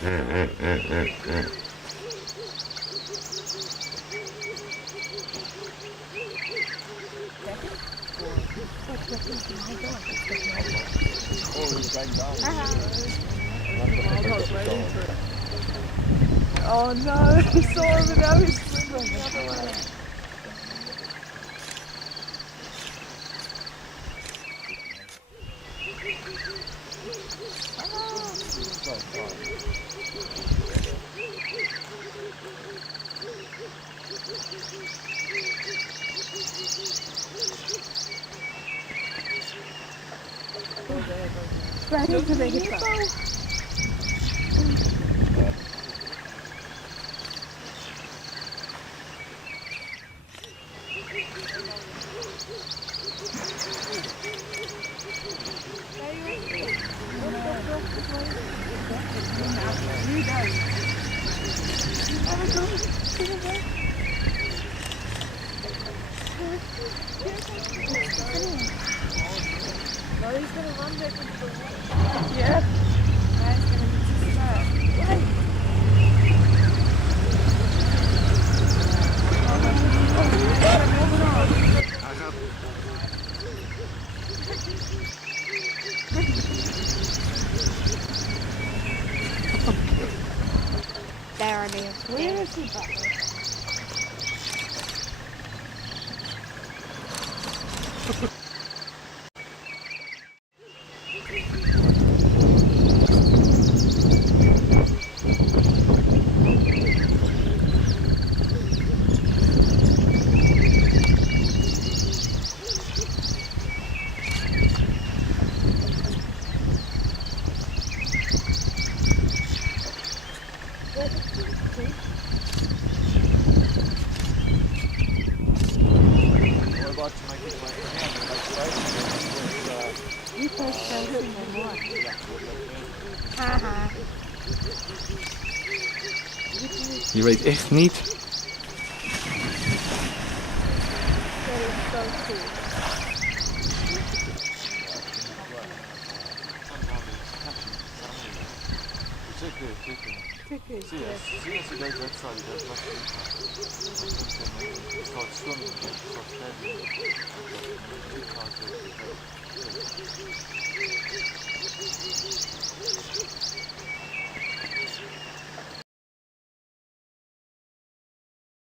Oh no, he saw him and now he's swimming the other way. Right into the hippo. No, he's gonna run back into the water. Yeah. Now he's gonna be too slow. There it is. Where is he, Butler? Haha. Je weet echt niet. Tickets, Yes, yes. as soon as he goes that side, he goes left this side. He starts swimming, he starts standing. Two cars there.